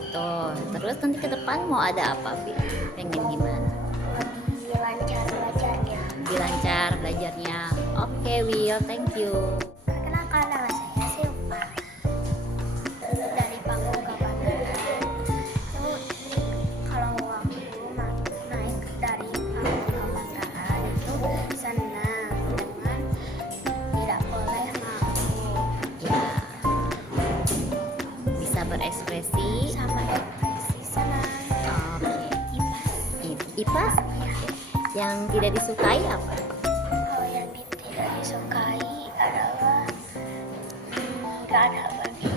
gitu. Terus nanti ke depan mau ada apa, Vi? Pengen gimana? Lebih lancar belajarnya. Lebih lancar belajarnya. Oke, Will, thank you. Perkenalkan, nama saya Silva dari Panggung Kapanggaran. Kalau waktu naik dari Panggung Kapanggaran itu senang dengan tidak boleh malu Ya, bisa berekspresi. sama ekspresi senang. Oke. Ipas. IPA yang tidak disukai apa? Kalau yang tidak disukai adalah nggak ada bagi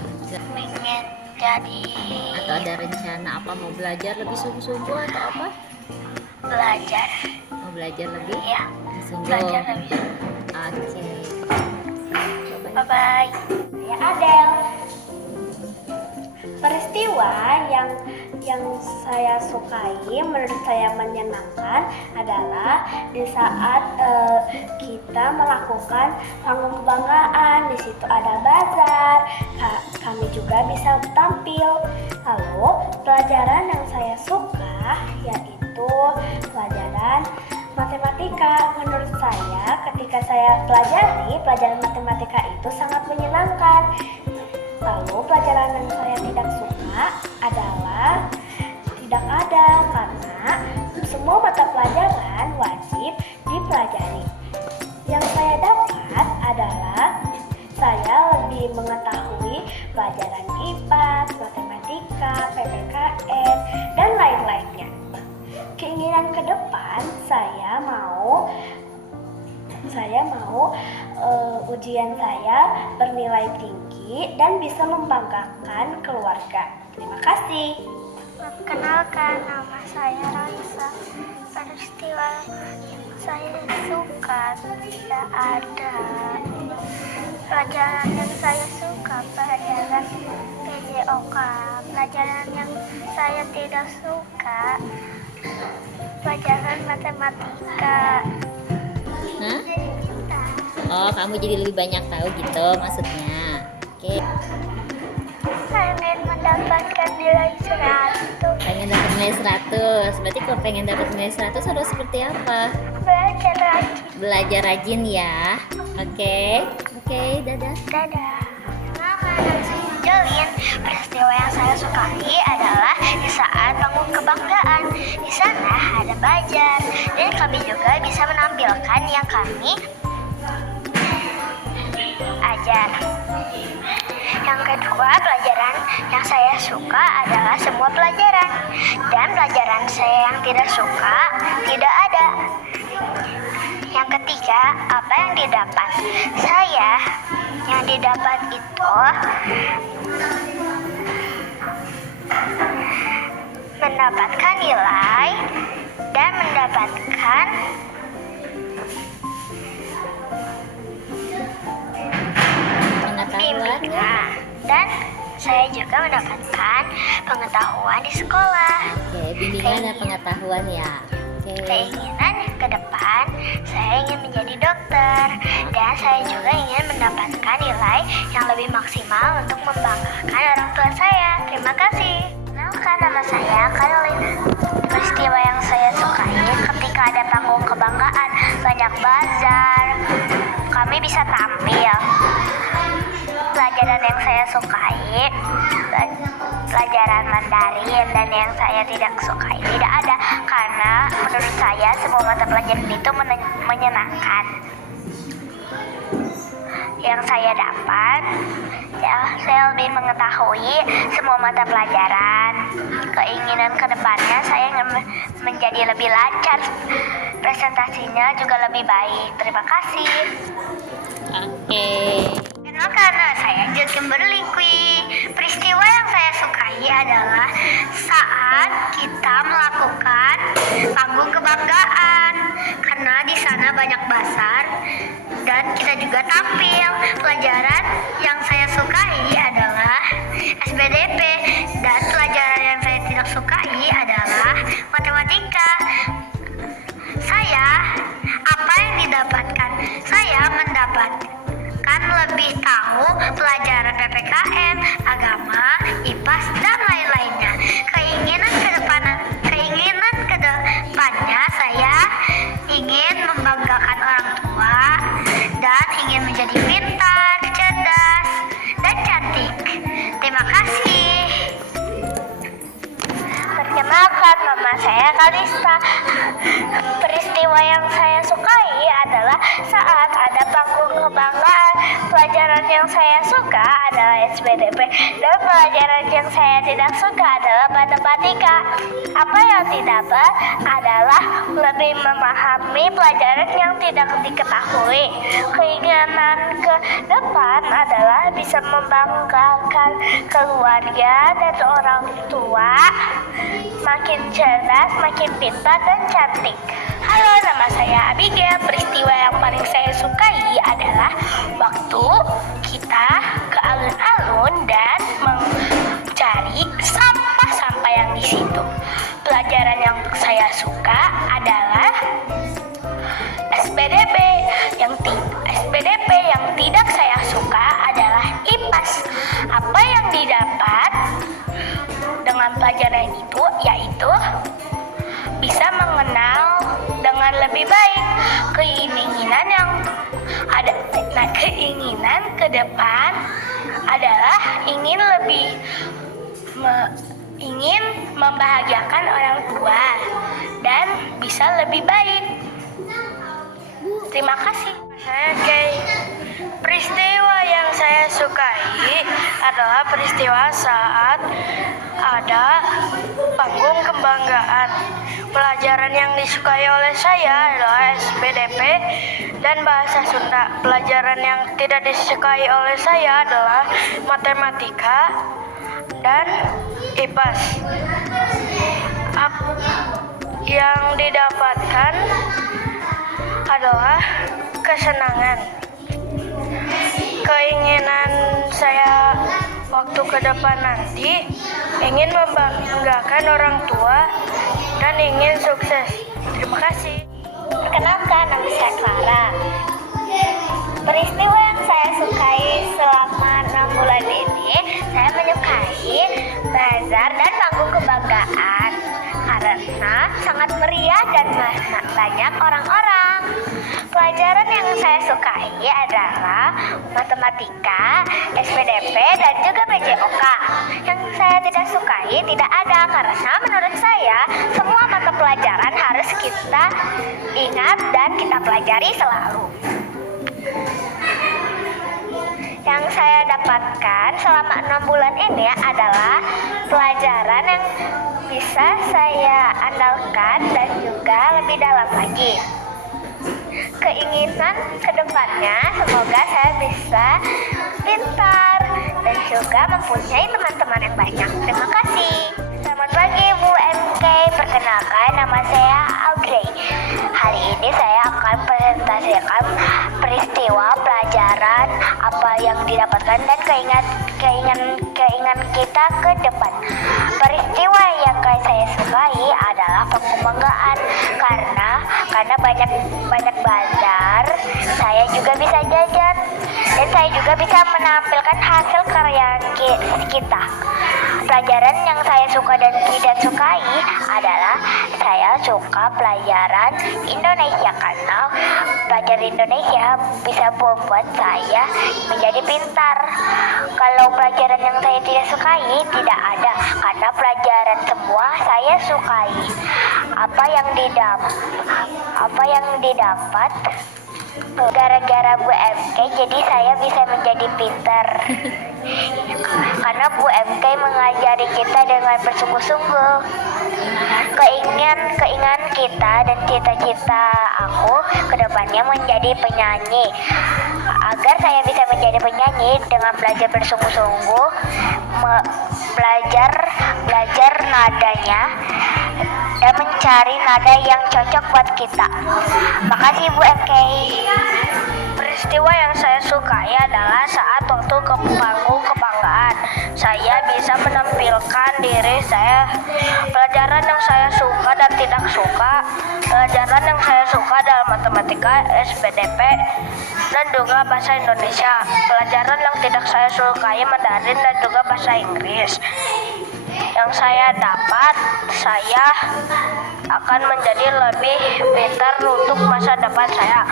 pengen jadi Atau ada rencana apa mau belajar lebih sungguh-sungguh atau apa? belajar. Mau belajar lebih Ya, sungguh? belajar lebih. Oke. Bye bye. Ya Adel. Peristiwa yang saya sukai, menurut saya menyenangkan adalah di saat kita melakukan panggung kebanggaan. Di situ ada bazar, kami juga bisa tampil. Lalu pelajaran yang saya suka yaitu pelajaran matematika. Menurut saya, ketika saya pelajari pelajaran matematika itu sangat menyenangkan. Lalu pelajaran yang saya tidak suka adalah tidak ada, karena semua mata pelajaran wajib dipelajari. Yang saya dapat adalah saya lebih mengetahui pelajaran IPA, matematika, PPKN, dan lain-lainnya. Keinginan ke depan saya mau ujian saya bernilai tinggi dan bisa membanggakan keluarga. Terima kasih. Perkenalkan, nama saya Raisa. Peristiwa yang saya suka tidak ada. Pelajaran yang saya suka pelajaran PJOK. Pelajaran yang saya tidak suka pelajaran matematika. Hah? Oh, kamu jadi lebih banyak tahu gitu maksudnya. Oke. Pengen mendapatkan nilai 100. Pengen dapat nilai 100. Berarti kalau pengen dapat nilai 100 harus seperti apa? Belajar rajin. Belajar rajin ya. Oke. Oke, dadah. Dadah. Jolin, peristiwa yang saya sukai adalah di saat panggung kebanggaan. Di sana ada bazar dan kami juga bisa menampilkan yang kami ajar. Yang kedua, pelajaran yang saya suka adalah semua pelajaran, dan pelajaran saya yang tidak suka tidak ada. Yang ketiga, apa yang didapat? Saya yang didapat itu mendapatkan nilai dan mendapatkan Pengetahuan. bimbingan, dan saya juga mendapatkan pengetahuan di sekolah. Oke, bimbingan dan pengetahuan ya. Oke. Keinginan ke depan, saya ingin menjadi dokter, dan saya juga ingin mendapatkan nilai yang lebih maksimal untuk membanggakan orang tua saya. Terima kasih. Kenalkan, nama saya Carolina. Peristiwa yang saya sukai ketika ada panggung kebanggaan, banyak bazar, kami bisa tampil. Pelajaran yang saya sukai pelajaran Mandarin, dan yang saya tidak sukai tidak ada, karena menurut saya semua mata pelajaran itu menyenangkan. Yang saya dapat ya, saya lebih mengetahui semua mata pelajaran. Keinginan kedepannya saya ingin menjadi lebih lancar, presentasinya juga lebih baik. Terima kasih. Oke. Karena saya Jill Kimberly Kwi. Peristiwa yang saya sukai adalah saat kita melakukan panggung kebanggaan, karena di sana banyak bazar dan kita juga tampil. Pelajaran yang saya sukai adalah SBDP, dan pelajaran yang saya tidak sukai adalah matematika. Apa yang didapatkan? Saya mendapatkan lebih tahu pelajaran PPKN, agama, IPAS, dan lain-lainnya. Perkenalkan, nama saya Kalista. Peristiwa yang saya sukai adalah saat ada panggung kebanggaan. Pelajaran yang saya suka adalah SPDP dan pelajaran yang saya tidak suka adalah matematika. Apa yang didapat adalah lebih memahami pelajaran yang tidak diketahui. Keinginan ke depan adalah bisa membanggakan keluarga dan orang tua, makin cerdas, makin pintar dan cantik. Halo, nama saya Abigail. Peristiwa yang paling saya sukai adalah waktu kita ke alun-alun dan mencari sampah-sampah yang di situ. Pelajaran yang saya suka adalah SPDP. SPDP yang tidak saya suka adalah IPAS. Apa yang didapat dengan pelajaran itu yaitu bisa mengenal dengan lebih baik keinginan ke depan adalah ingin membahagiakan orang tua dan bisa lebih baik. Terima kasih. Peristiwa yang saya sukai adalah peristiwa saat ada panggung kebanggaan. Pelajaran yang disukai oleh saya adalah SPDP dan bahasa Sunda. Pelajaran yang tidak disukai oleh saya adalah matematika dan IPAS. Yang didapatkan adalah kesenangan. Keinginan saya waktu ke depan nanti ingin membanggakan orang tua dan ingin sukses. Terima kasih. Perkenalkan, nama saya Clara. Peristiwa yang saya sukai selama 6 bulan ini, saya menyukai bazar dan panggung kebanggaan karena sangat meriah dan banyak orang-orang. Pelajaran yang saya sukai adalah matematika, SPDP, dan juga PJOK. Yang saya tidak sukai tidak ada karena menurut saya semua mata pelajaran harus kita ingat dan kita pelajari selalu. Yang saya dapatkan selama 6 bulan ini adalah pelajaran yang bisa saya andalkan dan juga lebih dalam lagi. Keinginan kedepannya semoga saya bisa pintar dan juga mempunyai teman-teman yang banyak. Terima kasih. Selamat pagi Bu MK. Perkenalkan, nama saya Audrey. Hari ini saya akan presentasikan peristiwa pelajaran apa yang didapatkan dan keinginan kita ke depan. Peristiwa yang saya sukai adalah pengkebanggaan karena banyak bazar, saya juga bisa jajan dan saya juga bisa menampilkan hasil karya kita. Pelajaran yang saya suka dan tidak sukai adalah saya suka pelajaran Indonesia karena pelajaran Indonesia bisa membuat saya menjadi pintar. Kalau pelajaran yang saya tidak sukai tidak ada karena pelajaran semua saya sukai. Apa yang didapat gara-gara Bu MK jadi saya bisa menjadi pintar. Karena Bu MK mengajari kita dengan bersungguh-sungguh. Keinginan kita dan cita-cita aku kedepannya menjadi penyanyi. Agar saya bisa menjadi penyanyi dengan belajar bersungguh-sungguh, belajar nadanya dan mencari nada yang cocok buat kita. Makasih Bu MK. Peristiwa yang saya sukai adalah saat waktu ke panggung kebanggaan. Saya bisa menampilkan diri saya. Pelajaran yang saya suka dan tidak suka. Pelajaran yang saya suka adalah matematika, SPDP, dan juga bahasa Indonesia. Pelajaran yang tidak saya sukai Mandarin dan juga bahasa Inggris. Yang saya dapat, saya akan menjadi lebih pintar untuk masa depan saya.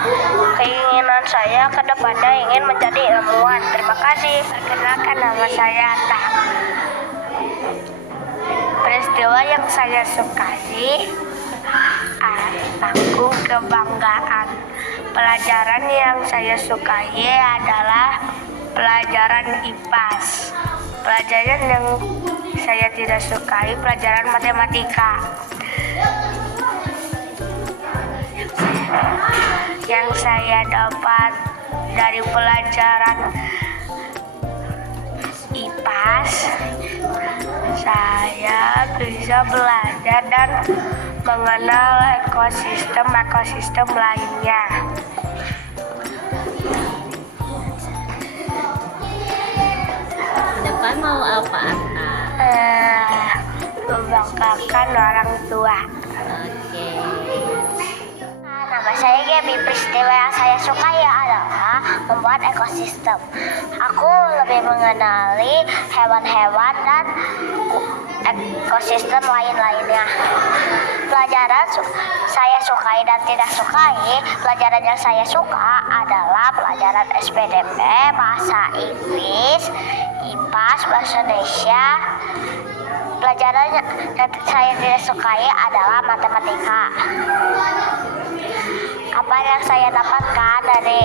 Keinginan saya ke depannya ingin menjadi ilmuwan. Terima kasih. Perkenalkan, nama saya Atta. Peristiwa yang saya sukai tanggung kebanggaan. Pelajaran yang saya sukai adalah pelajaran IPAS. Pelajaran yang saya tidak sukai pelajaran matematika. Yang saya dapat dari pelajaran IPAS, saya bisa belajar dan mengenal ekosistem lainnya. Depan mau apa, Atta? Membanggakan orang tua. Oke. Nama saya Gaby. Peristiwa yang saya sukai adalah membuat ekosistem. Aku lebih mengenali hewan-hewan dan ekosistem lain-lainnya. Pelajaran saya sukai dan tidak sukai. Pelajaran yang saya suka adalah pelajaran SPDP, bahasa Inggris, IPAS, bahasa Indonesia. Pelajaran yang saya tidak sukai adalah matematika. Apa yang saya dapatkan dari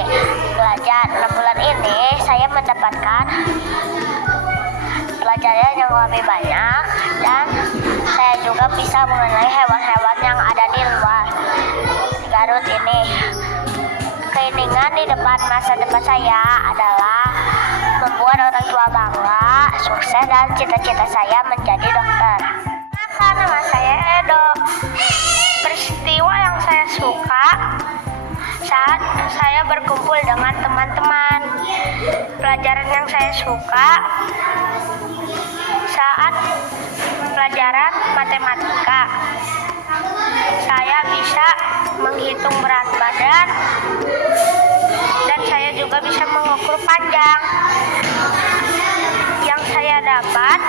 belajar 6 bulan ini, saya mendapatkan pelajaran yang lebih banyak dan saya juga bisa mengenai hewan-hewan yang ada di luar Garut ini. Keinginan di masa depan saya adalah membuat orang tua bangga, sukses, dan cita-cita saya menjadi dokter. Nama saya Edo. Peristiwa yang saya suka saat saya berkumpul dengan teman-teman. Pelajaran yang saya suka saat pelajaran matematika. Saya bisa menghitung berat badan dan saya juga bisa mengukur panjang. Yang saya dapat,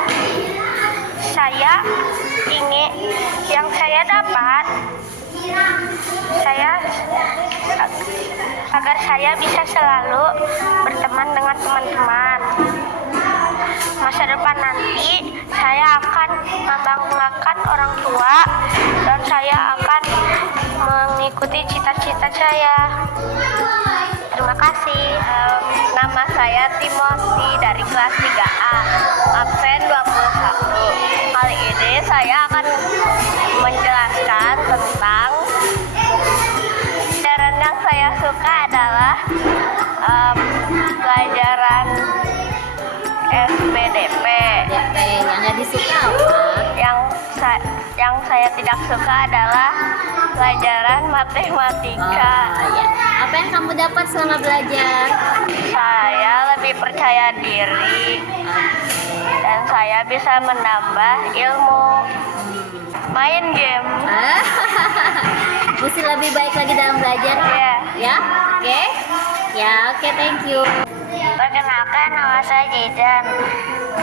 agar saya bisa selalu berteman dengan teman-teman. Masa depan nanti saya akan membanggakan orang tua dan saya akan mengikuti cita-cita saya. Terima kasih. Nama saya Timothy dari kelas 3A, absen 21. Kali ini saya akan menjelaskan tentang pelajaran yang saya suka adalah pelajaran SPDP. Yang nggak disuka apa? Yang saya tidak suka adalah pelajaran matematika. Oh, ya. Apa yang kamu dapat selama belajar? Saya lebih percaya diri dan saya bisa menambah ilmu. Main game. Mesti lebih baik lagi dalam belajar. Iya. Ya, oke. Ya, oke, thank you. Perkenalkan, nama saya Jidan,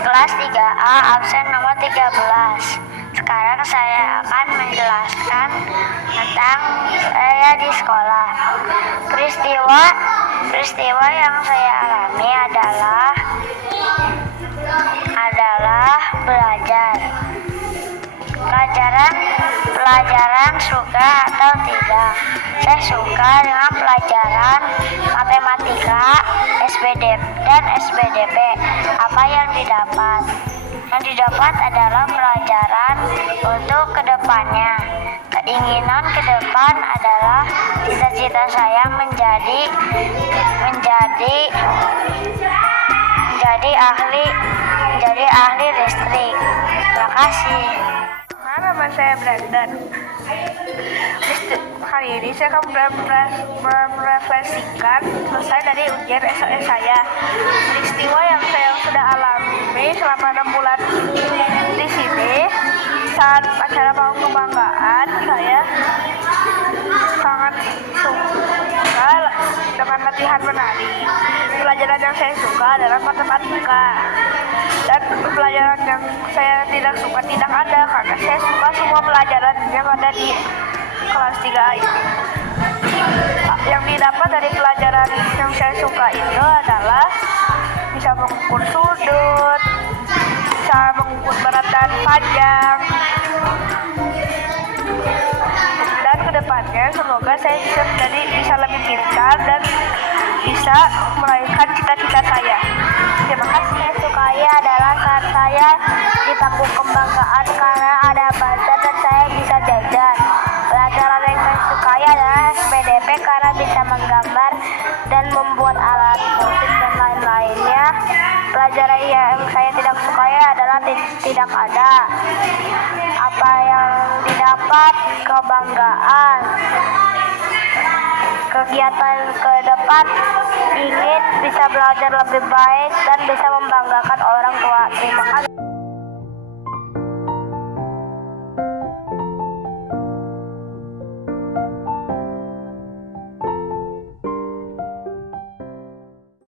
kelas 3A, absen nomor 13. Sekarang saya akan menjelaskan tentang saya di sekolah. Peristiwa yang saya alami adalah belajar. Pelajaran suka atau tidak? Saya suka dengan pelajaran matematika, SPDP dan SPDP. Apa yang didapat? Yang didapat adalah pelajaran untuk kedepannya. Keinginan ke depan adalah cita-cita saya menjadi ahli listrik. Terima kasih. Nama saya Brandon. Hari ini saya akan merefleksikan selesai dari ujian SOS saya. Peristiwa yang saya sudah alami selama 6 bulan di sini, saat acara panggung kebanggaan, saya sangat suka dengan latihan menari. Pelajaran yang saya suka adalah matematika. Dan pelajaran yang saya tidak suka tidak ada, karena saya suka semua pelajaran yang ada di kelas 3A ini. Yang didapat dari pelajaran yang saya suka itu adalah bisa mengukur sudut, bisa mengukur berat dan panjang, semoga saya bisa lebih pintar dan bisa meraihkan cita-cita saya. Terima kasih. Saya sukai adalah saat saya di panggung kebanggaan karena ada bazar dan saya bisa jajan. Pelajaran yang saya sukai adalah SPDP karena bisa menggambar dan membuat alat musik dan lain-lainnya. Pelajaran yang saya tidak sukai adalah tidak ada apa yang didapat kebanggaan. Kegiatan ke depan ingin bisa belajar lebih baik dan bisa membanggakan orang tua. Terima kasih.